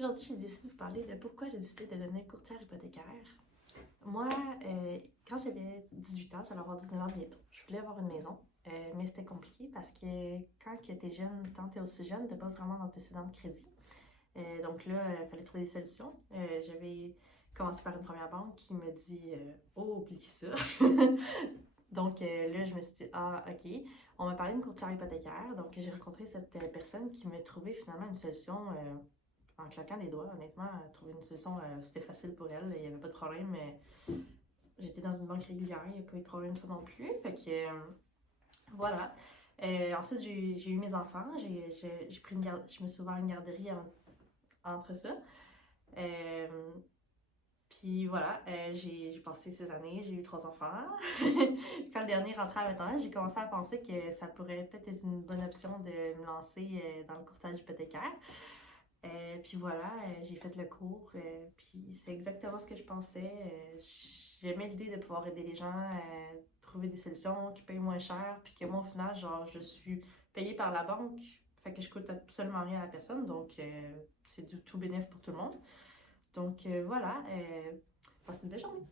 Aujourd'hui, j'ai décidé de vous parler de pourquoi j'ai décidé de devenir courtière hypothécaire. Moi, quand j'avais 18 ans, j'allais avoir 19 ans bientôt, je voulais avoir une maison, mais c'était compliqué parce que quand tu es jeune, quand tu es aussi jeune, tu n'as pas vraiment d'antécédent de crédit. Donc là, il fallait trouver des solutions. J'avais commencé par une première banque qui me dit oh, oublie ça. Donc là, je me suis dit ah, ok. On m'a parlé d'une courtière hypothécaire. Donc j'ai rencontré cette personne qui m'a trouvé finalement une solution en claquant des doigts. Honnêtement, trouver une solution, c'était facile pour elle. Il n'y avait pas de problème. Mais j'étais dans une banque régulière. Il n'y a pas eu de problème ça non plus. Fait que voilà. Ensuite, j'ai eu mes enfants. J'ai pris je me suis ouvert une garderie entre ça. Euh, Puis voilà, j'ai passé ces années, j'ai eu 3 enfants. Quand le dernier rentrait à la maternelle, j'ai commencé à penser que ça pourrait peut-être être une bonne option de me lancer dans le courtage hypothécaire. Puis voilà, j'ai fait le cours, puis c'est exactement ce que je pensais. J'aimais l'idée de pouvoir aider les gens à trouver des solutions qui payent moins cher, puis que moi, au final, genre, je suis payée par la banque, fait que je coûte absolument rien à la personne, donc c'est du tout bénéfice pour tout le monde. Donc voilà, passez une belle journée.